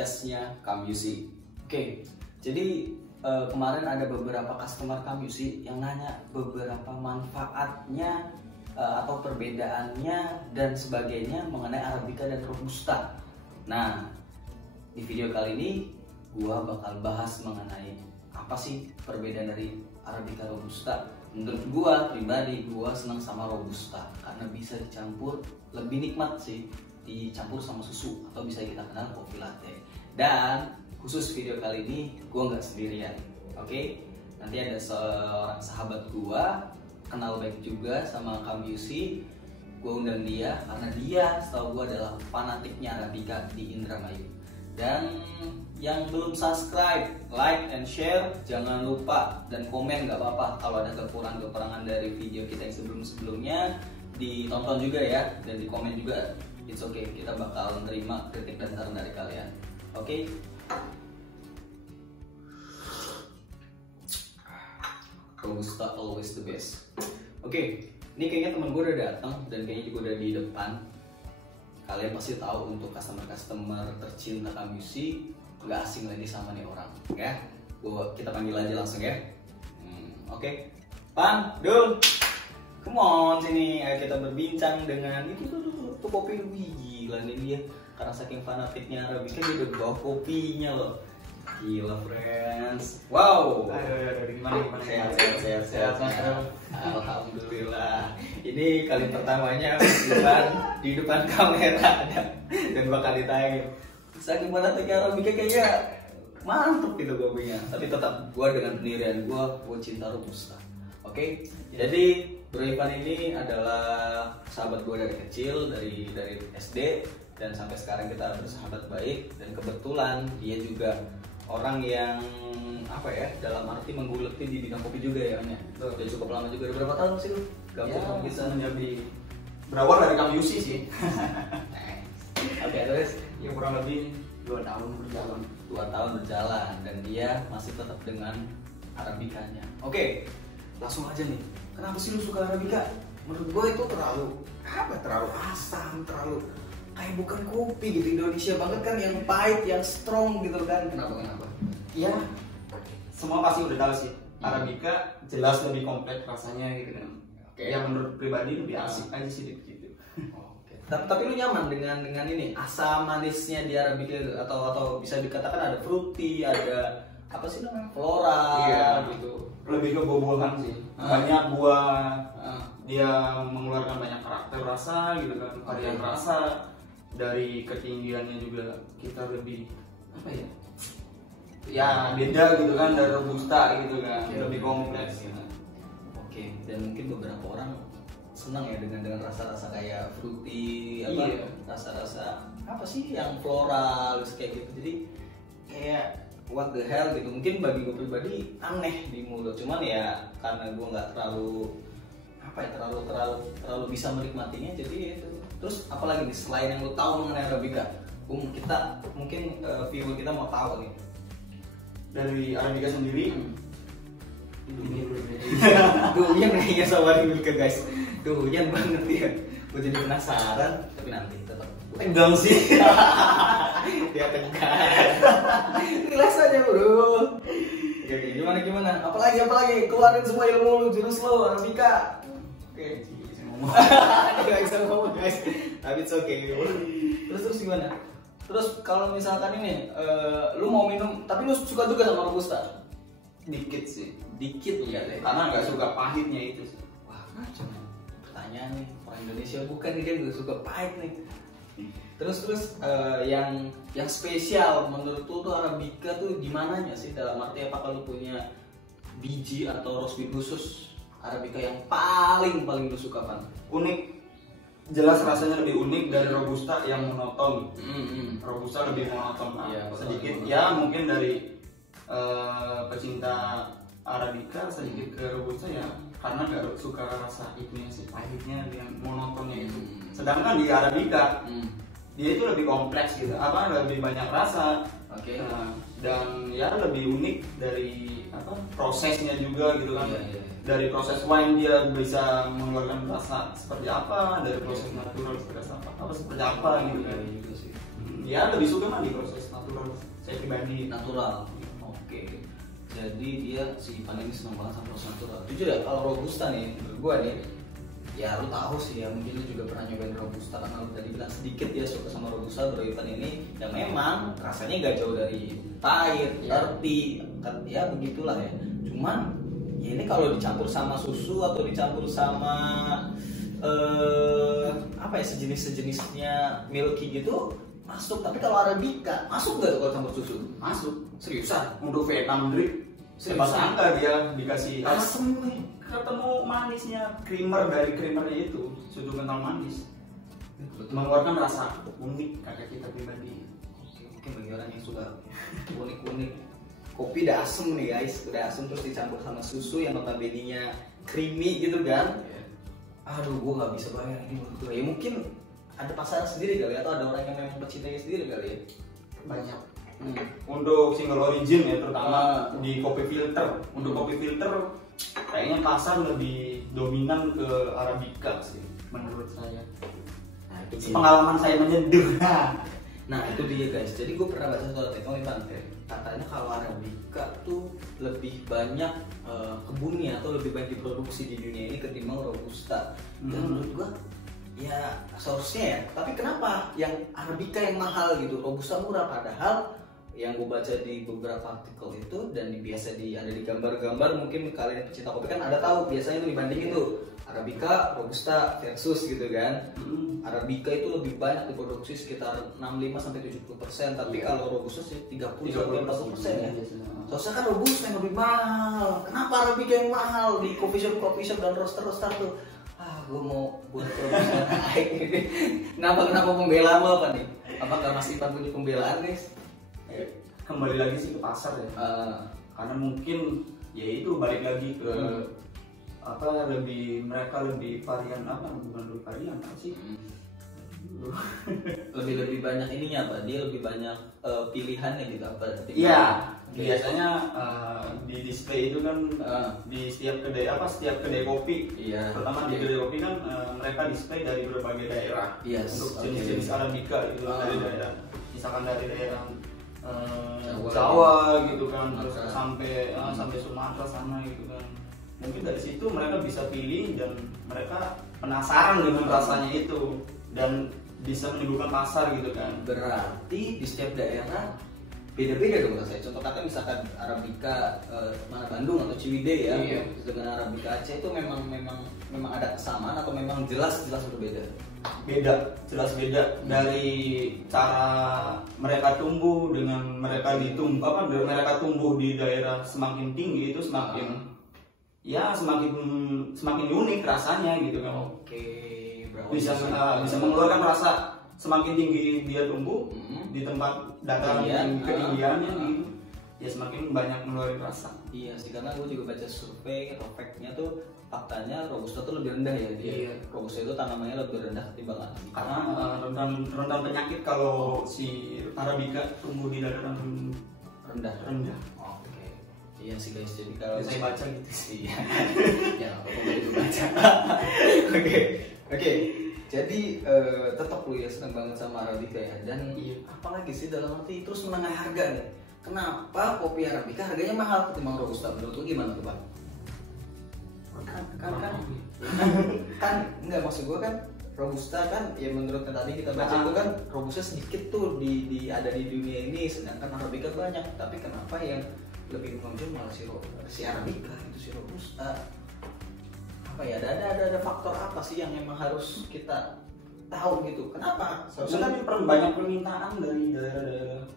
podcastnya Kamyusi. Oke, jadi kemarin ada beberapa customer Kamyusi yang nanya beberapa manfaatnya atau perbedaannya dan sebagainya mengenai Arabica dan Robusta. Nah, di video kali ini gua bakal bahas mengenai apa sih perbedaan dari Arabica Robusta. Menurut gua pribadi, gua senang sama Robusta karena bisa dicampur, lebih nikmat sih dicampur sama susu atau bisa kita kenal kopi latte. Dan khusus video kali ini gua nggak sendirian, oke? Nanti ada seorang sahabat gua, kenal baik juga sama Kamyusi. Gua undang dia karena dia setahu gua adalah fanatiknya Arabica di Indramayu. Dan yang belum subscribe, like and share, jangan lupa, dan komen nggak apa-apa kalau ada kekurangan dari video kita yang sebelumnya ditonton juga ya, dan di komen juga, it's okay, kita bakal menerima kritik dan saran dari kalian. Oke? Robusta always the best. Oke, ini kayaknya temen gue udah datang dan kayaknya juga udah di depan. Kalian pasti tahu untuk customer tercinta Kamyusi nggak asing lagi sama nih orang, ya. Kita panggil aja langsung ya. Oke. Pan, Dul, come on sini, ayo kita berbincang dengan itu tuh kopi lu. Gila nih dia, karena saking fanatiknya Arabica dia udah bawa kopinya loh. Gila friends. Wow. Aduh, gimana? Sehat. Alhamdulillah. Ini kali pertamanya di depan kamera dan bakal ditayangin. Saking fanatiknya Arabica kayaknya mantep gitu kopinya. Tapi tetap gua dengan pendirian gua cinta Robusta. Oke? Jadi Bro Ivan ini adalah sahabat gua dari kecil, dari SD, dan sampai sekarang kita bersahabat baik. Dan kebetulan dia juga orang yang apa ya, dalam arti menggeluti di bidang kopi juga ya, udah cukup lama juga. Udah berapa tahun sih lu gabung sama kita? Menjadi berawal dari Kamyusi sih. Oke, terus Ya kurang lebih 2 tahun berjalan. 2 tahun berjalan dan dia masih tetap dengan Arabicanya. Oke, langsung aja nih. Kenapa sih lu suka Arabica? Menurut gue itu terlalu asam, terlalu kayak bukan kopi gitu. Indonesia banget kan, yang pahit, yang strong gitu kan. Kenapa? Ya, semua pasti udah tahu sih. Arabica jelas lebih kompleks rasanya gitu kan. Oke. Yang menurut pribadi lebih asik aja sih gitu. Oke. Tapi lu nyaman dengan ini asam manisnya di Arabica itu? Atau bisa dikatakan ada fruity, ada apa sih namanya, floral, gitu. Lebih ke bobohan sih. Banyak buah, dia mengeluarkan banyak karakter rasa gitu kan, varian rasa. Dari ketinggiannya juga kita lebih apa ya? Ya beda gitu kan dari Robusta gitu kan, lebih kompleks gitu. Oke, dan mungkin beberapa orang senang ya dengan rasa-rasa kayak fruity, rasa-rasa apa sih yang floral kayak gitu. Jadi kayak what the hell gitu. Mungkin bagi gue pribadi aneh di mulut, cuman ya karena gue nggak terlalu bisa menikmatinya, jadi itu. Terus apalagi nih selain yang lo tahu mengenai Arabica? Kita mungkin viewer kita mau tahu nih dari Arabica sendiri. Doyan kayaknya sama Arabica guys, doyan banget ya. Gue jadi penasaran, tapi nanti tetap Tegang sih. dia tegang. Relax aja bro. Oke, gimana? Apalagi keluarin semua ilmu lu, jurus lu Arabica. Oke, nggak bisa ngomong guys, tapi it's okay. Terus gimana? Terus kalau misalkan ini, lu mau minum, tapi lu suka juga sama Robusta? Dikit sih. Dikit ya deh. Karena nggak suka pahitnya itu sih. Wah, macam pertanyaan nih, orang Indonesia bukan nih, dia nggak suka pahit nih. Terus yang spesial menurut lu tuh Arabica tuh di mananya sih? Dalam arti apakah lu punya biji atau roast beef khusus Arabica yang paling lu suka kan? Unik, jelas rasanya lebih unik dari Robusta yang monoton. Robusta lebih monoton sedikit. Ya mungkin dari pecinta Arabica sedikit ke Robusta ya karena nggak suka rasa itunya sih, pahitnya yang monotonnya itu. Sedangkan di Arabica dia itu lebih kompleks gitu, lebih banyak rasa. Dan ya lebih unik dari prosesnya juga gitu kan. Dari proses wine dia bisa mengeluarkan rasa seperti apa, dari proses natural seperti apa gitu kan. dia lebih suka mah di proses natural, saya pribadi. Natural. Oke. Jadi dia si Ipan ini senang banget sama proses natural. Jujur ya, kalau robusta nih menurut gua nih, ya lu tahu sih ya, mungkin lu juga pernah nyobain robusta karena lu tadi bilang sedikit ya suka sama robusta. Bro Ipan ini yang memang rasanya gak jauh dari pahit, earthy, ya begitulah ya. Cuman ya ini kalau dicampur sama susu atau dicampur sama apa ya, sejenisnya milky gitu masuk. Tapi kalau arabica masuk nggak tuh kalau campur susu? Masuk. Seriusan? Untuk Vietnam drip, siapa sangka dia dikasih Asem nih. ketemu manisnya dari creamernya itu, susu kental manis, mengeluarkan rasa unik kakak kita pribadi. Oke, mungkin bagi orang yang suka unik-unik, kopi udah asem nih guys, udah asem terus dicampur sama susu yang notabene-nya creamy gitu kan. Aduh, gue nggak bisa bayangin ini menurut gue. Ya mungkin ada pasaran sendiri kali, atau ada orang yang memang pencintanya sendiri kali ya. Banyak. Untuk single origin ya, terutama di kopi filter. Untuk kopi filter kayaknya pasar lebih dominan ke arabica sih menurut saya. Nah, itu pengalaman saya menyeduh. Nah itu dia guys. Jadi gue pernah baca soal itu, katanya kalau arabica tuh lebih banyak kebunnya atau lebih banyak diproduksi di dunia ini ketimbang robusta. Dan menurut gue ya seharusnya ya. Tapi kenapa yang arabica yang mahal gitu, robusta murah? Padahal yang gue baca di beberapa artikel itu dan biasa ada di gambar-gambar, mungkin kalian pecinta kopi kan ada tahu biasanya itu dibandingin tuh arabica, robusta versus gitu kan. Arabica itu lebih banyak diproduksi sekitar 65-70%, tapi kalau robusta sih 30-40% ya. Soalnya kan robusta yang lebih mahal. Kenapa arabica yang mahal di coffee shop dan roaster tuh? Gue mau buat robusta naik ini. Kenapa pembelaan lo apa nih? Apakah Mas Ipan punya pembelaan guys? Kembali lagi sih ke pasar ya. Karena mungkin ya itu balik lagi ke mereka lebih varian bukan lebih varian apa sih? lebih banyak ininya apa? Dia lebih banyak pilihannya gitu apa? Iya. Biasanya di display itu kan di setiap kedai kopi. Iya. Pertama di kedai kopi kan mereka display dari berbagai daerah. Untuk jenis-jenis arabica itu dari daerah. Misalkan dari daerah Jawa gitu kan, terus sampai Sumatera sana gitu kan. Mungkin dari situ mereka bisa pilih dan mereka penasaran dengan rasanya itu dan bisa menimbulkan pasar gitu kan. Berarti di setiap daerah beda-beda dong rasanya. Contoh kata misalkan arabica mana Bandung atau Ciwidey ya, dengan arabica Aceh itu memang ada kesamaan atau memang jelas berbeda? Jelas beda dari cara mereka tumbuh dengan mereka tumbuh di daerah semakin tinggi itu semakin unik rasanya gitu kan. Oke, bisa mengeluarkan rasa semakin tinggi dia tumbuh di tempat dataran ketinggiannya gitu. Ya semakin banyak mengeluarkan rasa. Iya sih, karena gue juga baca survei efeknya tuh faktanya robusta tuh lebih rendah ya dia. Iya. Robusta itu tanamannya lebih rendah ketimbang arabica. Karena rentan penyakit kalau si arabica tumbuh di dataran rendah. Oke. Iya sih guys, jadi kalau saya baca gitu sih. Ya apa-apa itu baca. Oke. Jadi tetap lu ya senang banget sama arabica ya. Dan apalagi sih dalam arti terus menengah harga nih. Kenapa kopi arabica harganya mahal ketimbang robusta? Menurut lu gimana tuh, Bang? Kan enggak, maksud gue kan robusta kan ya menurut yang tadi kita baca itu kan robusta sedikit tuh ada di dunia ini, sedangkan arabica banyak. Tapi kenapa yang lebih menonjol malah si arabica itu, si robusta? Apa ya, ada faktor apa sih yang memang harus kita tahu gitu? Kenapa? Soalnya kan banyak permintaan dari daerah-daerah,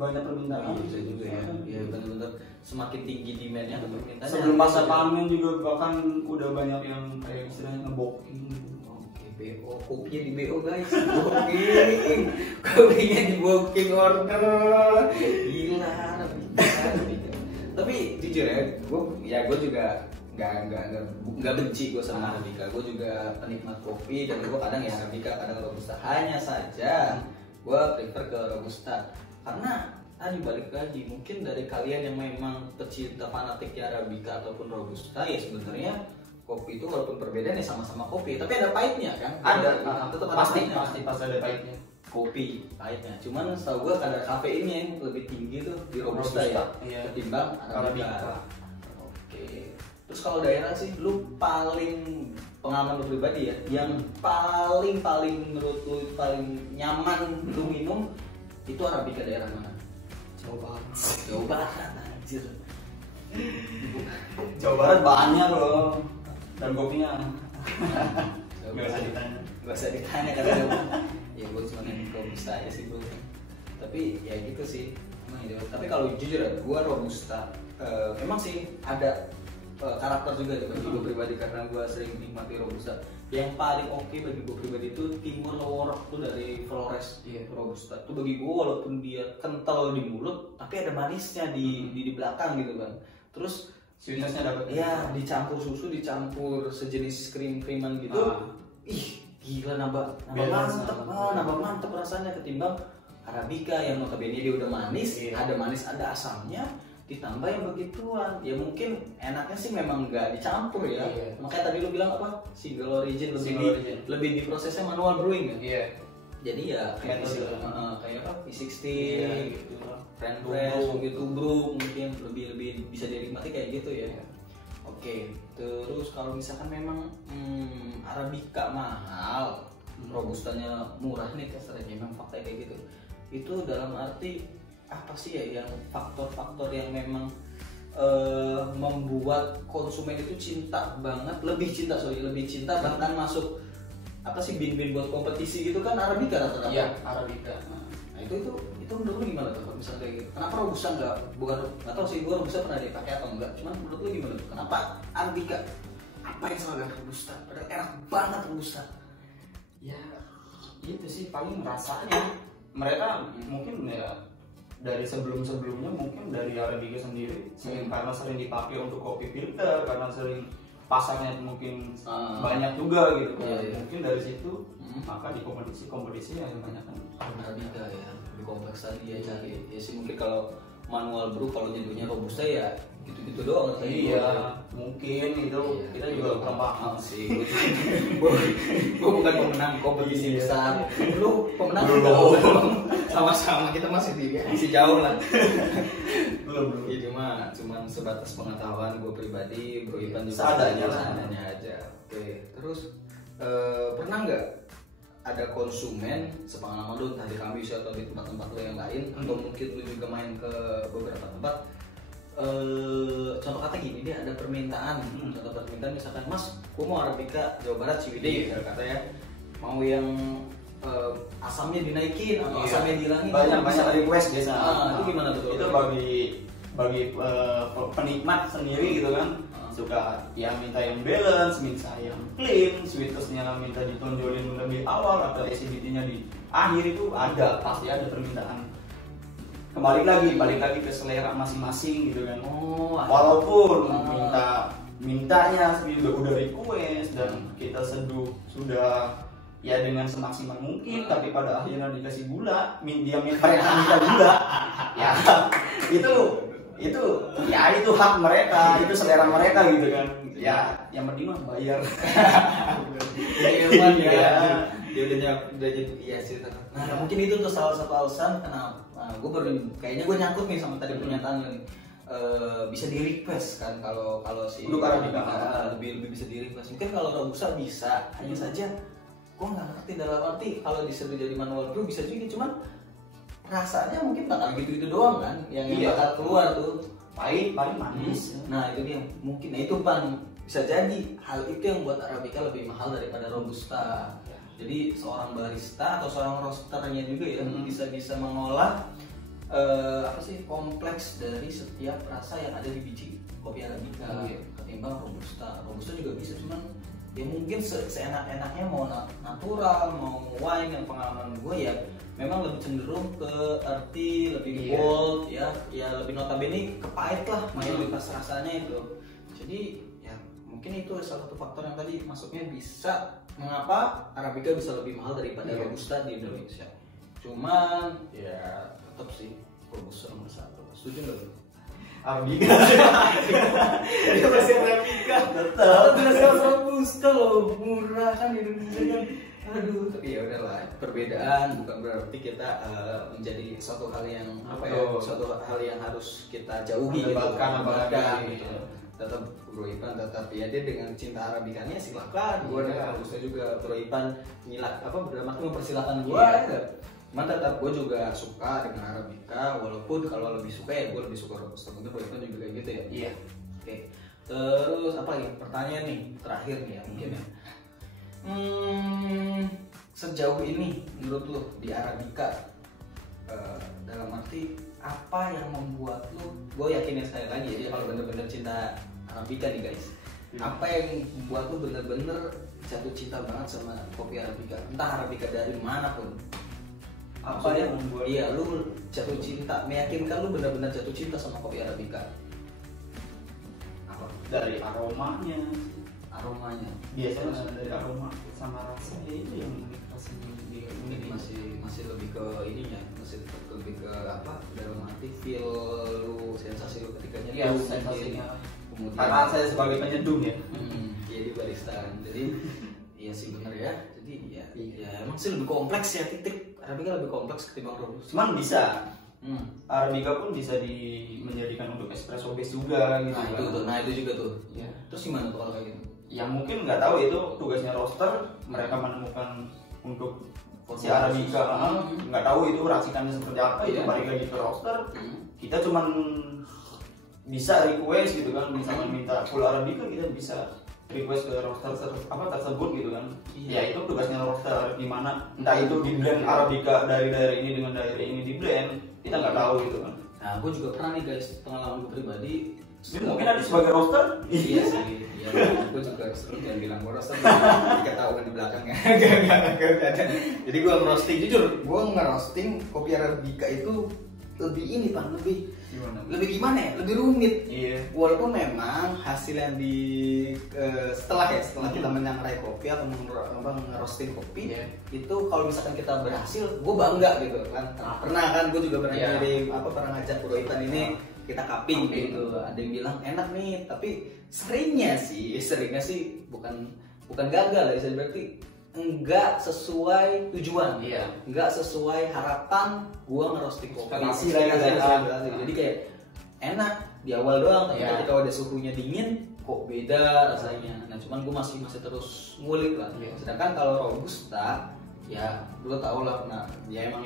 banyak permintaan. Bisa juga ya. Ya benar-benar semakin tinggi demand-nya atau permintaannya. Sebelum masa panen juga bahkan udah banyak yang kayak istilahnya nge-booking. Oke, BO, kopinya di BO guys. Kopinya di booking order. Gila. Tapi jujur ya, gue juga nggak benci gue sama arabica. Gue juga penikmat kopi dan gue kadang ya arabica, kadang robusta. Hanya saja gue prefer ke robusta karena tadi balik lagi mungkin dari kalian yang memang pecinta fanatik ya arabica ataupun robusta, ya sebenarnya kopi itu walaupun perbedaan ya sama-sama kopi, tapi ada pahitnya kan? Tetap ada pasti ada pahitnya. kopi pahitnya. Cuman setahu gue kadar kafeinnya yang lebih tinggi tuh di robusta ya, ketimbang arabica. Oke. Terus kalau daerah sih, lu paling pengalaman lu pribadi ya, yang paling menurut lu paling nyaman lu minum itu arabica daerah mana? Jawa Barat, anjir. Jawa Barat banyak loh, dan kopinya nggak usah ditanya karena ya gue cuma yang robusta aja sih bro. Tapi ya gitu sih emang gitu. Tapi kalau jujur ya, gue robusta emang sih ada karakter juga ya bagi gue pribadi, karena gue sering nikmati robusta. Yang paling oke bagi gue pribadi itu Timur Leworok tuh dari Flores. Robusta tuh bagi gue walaupun dia kental di mulut tapi ada manisnya di belakang gitu kan. Terus sweetnessnya dapat ya, dicampur susu, dicampur sejenis krim-kriman gitu. Ih, gila nambah mantep rasanya ketimbang arabica yang notabene dia udah manis, ada manis, ada asamnya, ditambah yang begituan. Ya mungkin enaknya sih memang nggak dicampur ya. Makanya tadi lu bilang apa? Single origin lebih di prosesnya manual brewing ya. Jadi ya kayak apa? P60 gitu. Friend gitu, brew mungkin lebih bisa dinikmati kayak gitu ya. Oke, terus kalau misalkan memang arabica mahal, robustanya murah nih kasarnya, memang fakta kayak gitu. Itu dalam arti apa sih ya yang faktor-faktor yang memang membuat konsumen itu cinta banget, lebih cinta bahkan masuk apa sih bin-bin buat kompetisi gitu kan arabica rata-rata. Iya, arabica. Nah itu menurut lu gimana tuh misalnya kayak gitu? Kenapa robusta nggak tahu sih, gue robusta pernah dipakai atau enggak, cuman menurut lu gimana tuh? Kenapa arabica? Apa yang salah dengan robusta? Padahal enak banget robusta. Ya itu sih paling rasanya. Mereka mungkin ya dari sebelumnya mungkin dari arabica sendiri karena sering dipakai untuk kopi filter, karena sering pasarnya mungkin banyak juga gitu. Mungkin dari situ maka di kompetisi yang banyak kan arabica ya, lebih kompleks tadi dia cari. Ya sih mungkin kalau manual brew kalau nyeduhnya robusta ya gitu-gitu doang. Mungkin itu kita juga kurang paham sih. Gue bukan pemenang kompetisi besar, lu pemenang belum. Sama-sama kita masih jauh lah. belum. Ya cuma sebatas pengetahuan gue pribadi, Bro Ivan juga seadanya aja. Oke, terus pernah nggak ada konsumen sepengalaman lu entah di kampus atau di tempat-tempat lu yang lain, atau mungkin lu juga main ke beberapa tempat, contoh kata gini deh, ada permintaan, misalkan Mas, gue mau arabica Jawa Barat Ciwidey gitu kata ya, mau yang asamnya dinaikin atau asamnya dihilangin, banyak request biasa. Itu gimana tuh? Itu bagi penikmat sendiri gitu kan, suka yang minta yang balance, minta yang clean, sweetnessnya minta ditonjolin lebih awal atau acidity-nya di akhir, itu pasti ada permintaan. Balik lagi ke selera masing-masing gitu kan. Walaupun mintanya udah request dan kita sudah ya dengan semaksimal mungkin, tapi pada akhirnya dikasih gula, dia minta gula. Ya itu hak mereka, itu selera mereka gitu kan. Ya yang penting mah bayar. Dia udah jadi sih. Nah mungkin itu tuh salah satu alasan kenapa kayaknya gue nyangkut nih sama tadi pernyataan nih. Bisa di request kan kalau si untuk arabica lebih bisa di request. Mungkin kalau robusta bisa, hanya saja gue nggak ngerti dalam arti kalau disuruh jadi manual brew bisa juga, cuman rasanya mungkin bakal gitu doang kan yang bakal keluar tuh pahit paling manis. Nah itu dia mungkin, itu bisa jadi hal itu yang buat arabica lebih mahal daripada robusta. Jadi seorang barista atau seorang roasternya juga ya bisa mengolah kompleks dari setiap rasa yang ada di biji kopi arabica ketimbang robusta juga bisa, cuman ya mungkin seenak-enaknya mau natural mau wine, yang pengalaman gue ya memang lebih cenderung ke earthy, lebih bold ya lebih notabene kepahit lah mayoritas rasanya itu. Jadi ya mungkin itu salah satu faktor yang tadi masuknya bisa mengapa arabica bisa lebih mahal daripada robusta di Indonesia. Cuman ya tetap sih robusta nomor 1. Setuju nggak? Arabica. Dia masih Arabica. Tetap jelaskan robusta loh, murah kan di Indonesia kan. Aduh, tapi ya udahlah, perbedaan bukan berarti kita menjadi suatu hal yang suatu hal yang harus kita jauhi gitu. Apalagi gitu. Tetap Bro Ipan tetap ya dia dengan cinta Arabikanya silakan. Gua dengan harusnya juga Bro Ipan dalam arti mempersilahkan gua ya. Cuman tetap gue juga suka dengan Arabica, walaupun kalau lebih suka ya gue lebih suka robusta. Mungkin Bro Ipan juga kayak gitu ya. Iya. Oke. Terus apa lagi? Pertanyaan nih terakhir nih ya mungkin ya. Sejauh ini menurut lo di Arabica dalam arti apa yang membuat lo, gue yakin sekali lagi ya kalau bener-bener cinta Arabica nih guys, apa yang membuat lo bener-bener jatuh cinta banget sama kopi Arabica, entah Arabica dari manapun, apa yang membuat lo jatuh cinta, meyakinkan lo bener-bener jatuh cinta sama kopi Arabica? Apa? Dari aromanya biasanya dari aroma sama rasa itu yang rasanya ini masih lebih ke ininya, masih lebih ke apa dalam arti feel lu, sensasi lu ketika nyeduh, sensasinya. Kemudian Karena saya sebagai penyeduh ya, jadi barista, jadi iya sih bener ya, jadi ya emang sih lebih kompleks ya, titik Arabica lebih kompleks ketimbang robusta. Cuman bisa Arabica pun bisa menjadikan untuk espresso base juga gitu. Nah itu juga tuh. Ya. Terus gimana tuh kalau kayak gitu? Ya mungkin nggak tahu itu tugasnya roaster, mereka menemukan untuk si Arabica, nggak tahu itu racikannya seperti apa, itu balik lagi ke roaster. Kita cuman bisa request gitu kan, misalnya minta full Arabica kita bisa request ke roaster tersebut gitu kan. Ya itu tugasnya roaster, gimana entah itu di blend Arabica dari daerah ini dengan daerah ini di blend, kita nggak tahu gitu kan. Nah gue juga pernah nih guys, pengalaman gue pribadi. Mungkin ada sebagai roaster? Iya sih, ya, gue juga seru jangan bilang gue roaster, diketahukan di belakangnya. Gak ada. Jadi gue ngerosting, jujur, gue ngerosting kopi Arabica itu lebih ini Pak, lebih gimana ya, lebih rumit. Iya. Walaupun memang hasil yang setelah kita menyangrai kopi atau ngerosting kopi, itu kalau misalkan kita berhasil, gue bangga gitu kan. Pernah kan, gue juga pernah ngirim pernah ngajak Bro Ipan ini kita cupping gitu. Ada yang bilang enak nih, tapi seringnya sih bukan gagal ya, berarti enggak sesuai tujuan, enggak sesuai harapan gua ngerosting kopi. Jadi kayak enak di awal doang, tapi ketika udah suhunya dingin kok beda rasanya. Nah cuman gua masih terus ngulik lah. Sedangkan kalau robusta ya lu tau lah, ya emang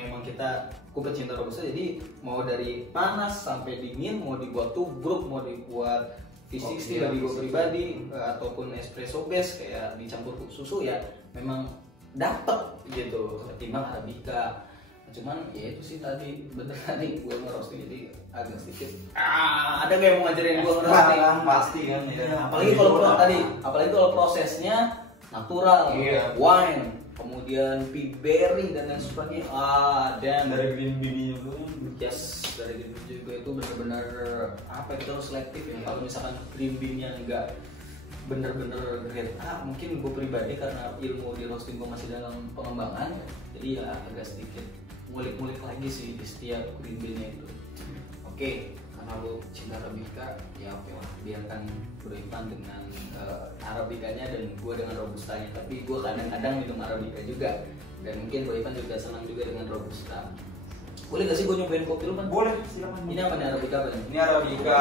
gue pecinta robusta, jadi mau dari panas sampai dingin, mau dibuat tubruk, mau dibuat V60 bagi gue pribadi, ataupun espresso base kayak dicampur susu, ya memang dapet gitu ketimbang Arabica. Cuman ya itu sih tadi bener tadi gue ngerosting jadi agak sedikit ada gak yang mau ngajarin gue ngerosting? Pasti kan ya. Apalagi kalau prosesnya natural, wine, kemudian berry dan lain sebagainya. Dan dari green bean juga. Dari green bean juga itu benar-benar kita harus selektif ya. Kalau misalkan green bean-nya enggak bener-bener grade A, mungkin gue pribadi karena ilmu di roasting gue masih dalam pengembangan, jadi ya agak sedikit ngulik-ngulik lagi sih di setiap green bean-nya itu. Oke, karena lo cinta Arabica, ya oke lah, biarkan Bro Ipan dengan Arabicanya dan gue dengan robustanya. Tapi gue kadang-kadang minum Arabica juga, dan mungkin Bro Ipan juga senang juga dengan robusta. Boleh gak sih gue nyobain kopi lu, Pan? Boleh, silakan. Ini apa nih Arabica apa nih? Ini Arabica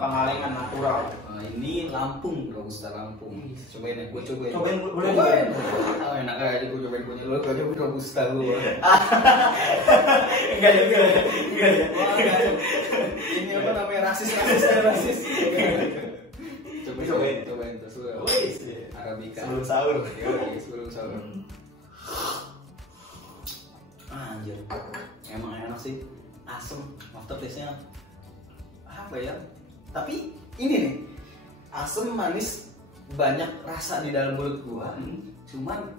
Pangalengan natural. Ini Lampung, robusta Lampung. Cobain ya, gue cobain. Boleh. Oh, enak aja gue cobain punya lu, gue cobain robusta gue. Enggak juga. Ini apa namanya, rasis. Cobain terus lu. Arabica. Sebelum sahur. Anjir, emang enak sih, asem, aftertaste-nya apa ya? Tapi ini nih, asem, manis, banyak rasa di dalam mulut gua. Cuman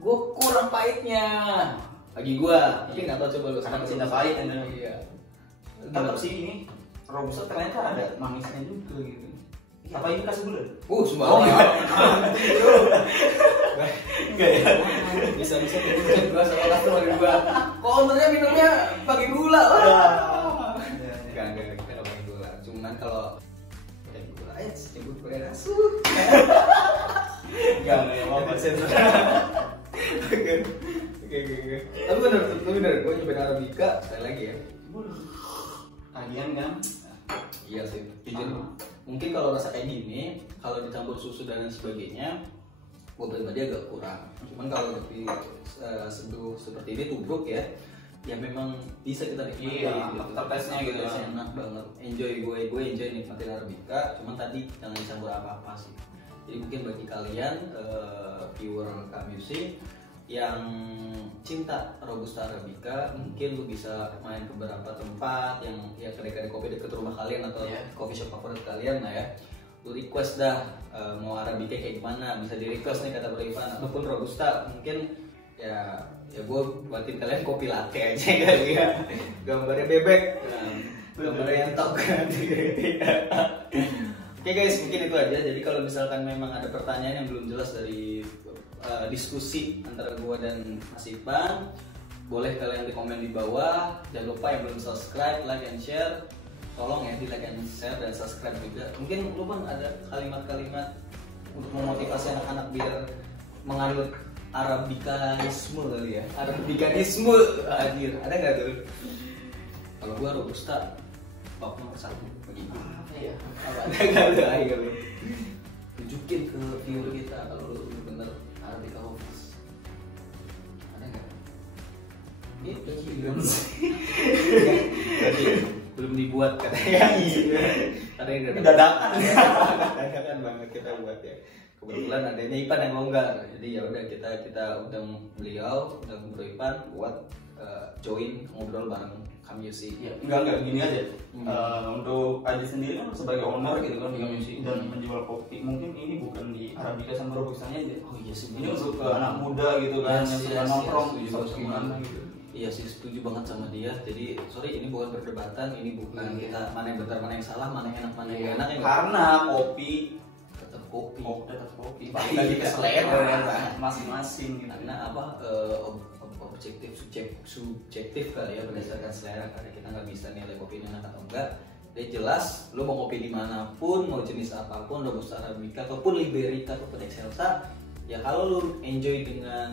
gua kurang pahitnya bagi gua. Tapi nggak tahu, coba lu karena cinta pahit kan. Iya. Tetap sih ini robusta ternyata ada manisnya juga gitu. Apa ini kasih gula? Sembarang. Enggak ya. Bisa dicek gua sama customer gua. Kok ownernya minumnya pakai gula. Enggak pakai gula. Cuman Oke. Tapi bener, gue nyobain Arabica sekali lagi ya. Tagihan kan? Iya sih. Jujur, mungkin kalau rasa kayak gini, kalau dicampur susu dan lain sebagainya, gue pribadi agak kurang. Cuman kalau lebih seduh seperti ini tubruk ya memang bisa kita nikmati. Iya, aftertaste-nya gitu. Enak banget. Gue enjoy nikmatin Arabica. Cuman tadi jangan dicampur apa-apa sih. Jadi mungkin bagi kalian viewer K-Music yang cinta Robusta Arabica, mungkin lu bisa main ke beberapa tempat yang ya kedai-kedai kopi dekat rumah kalian atau coffee shop favorit kalian lah ya. Lu request dah mau Arabica kayak gimana, bisa di request nih kata Bro Ivan, ataupun Robusta mungkin ya gue buatin kalian kopi latte aja kali ya. Gambarnya bebek, gambarnya entok kan. Oke guys, mungkin itu aja. Jadi kalau misalkan memang ada pertanyaan yang belum jelas dari diskusi antara gua dan Mas Ivan, boleh kalian di komen di bawah. Jangan lupa yang belum subscribe, like and share, tolong ya di like and share dan subscribe juga. Mungkin lu Bang ada kalimat-kalimat untuk memotivasi anak-anak biar menganut Arabicanisme kali ya. Arabicanisme hadir, ada nggak tuh? Kalau gua Robusta top nomor 1 bagi gua. Apa ya? Ada nggak lu? Tunjukin ke viewer kita kalau lu bener Arabica Office. Ada nggak? Itu belum dibuat katanya. Ada yang dadakan banget kita buat ya. Kebetulan adanya Ipan yang longgar, jadi ya udah kita undang beliau, undang Bro Ipan buat join ngobrol bareng K-Music. Ya, enggak gini aja. Untuk Adi sendiri kan sebagai owner gitu kan di K-Music dan menjual kopi, mungkin ini bukan di Arabica sama Robustanya aja. Oh iya sih. Ini untuk ke anak muda gitu kan yang suka nongkrong gitu. Iya sih, setuju banget sama dia. Jadi sorry, ini bukan perdebatan, ini bukan kita mana yang benar mana yang salah, mana yang enak mana yang enak. Karena kopi tetap kopi. Tetap kopi. Balik lagi ke selera masing-masing. Karena apa? Subjektif kali ya, berdasarkan selera. Karena kita nggak bisa nilai kopi ini enak atau enggak. Jadi jelas, lo mau kopi dimanapun, mau jenis apapun, Robusta Arabica ataupun Liberica ataupun Excelsa, ya kalau lo enjoy dengan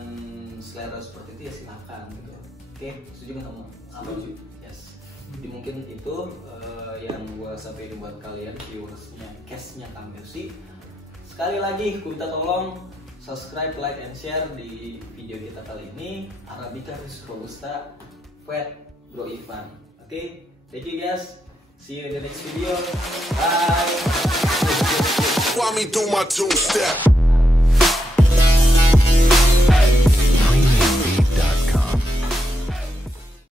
selera seperti itu ya silakan gitu. Oke, setuju kan kamu? Setuju. Yes. Jadi mungkin itu yang gua sampaikan buat kalian viewersnya, castnya K-Music. Sekali lagi, ku minta tolong subscribe, like, and share di video kita kali ini. Arabica Robusta Fat Bro Ivan. Oke, thank you guys. See you in the next video. Bye.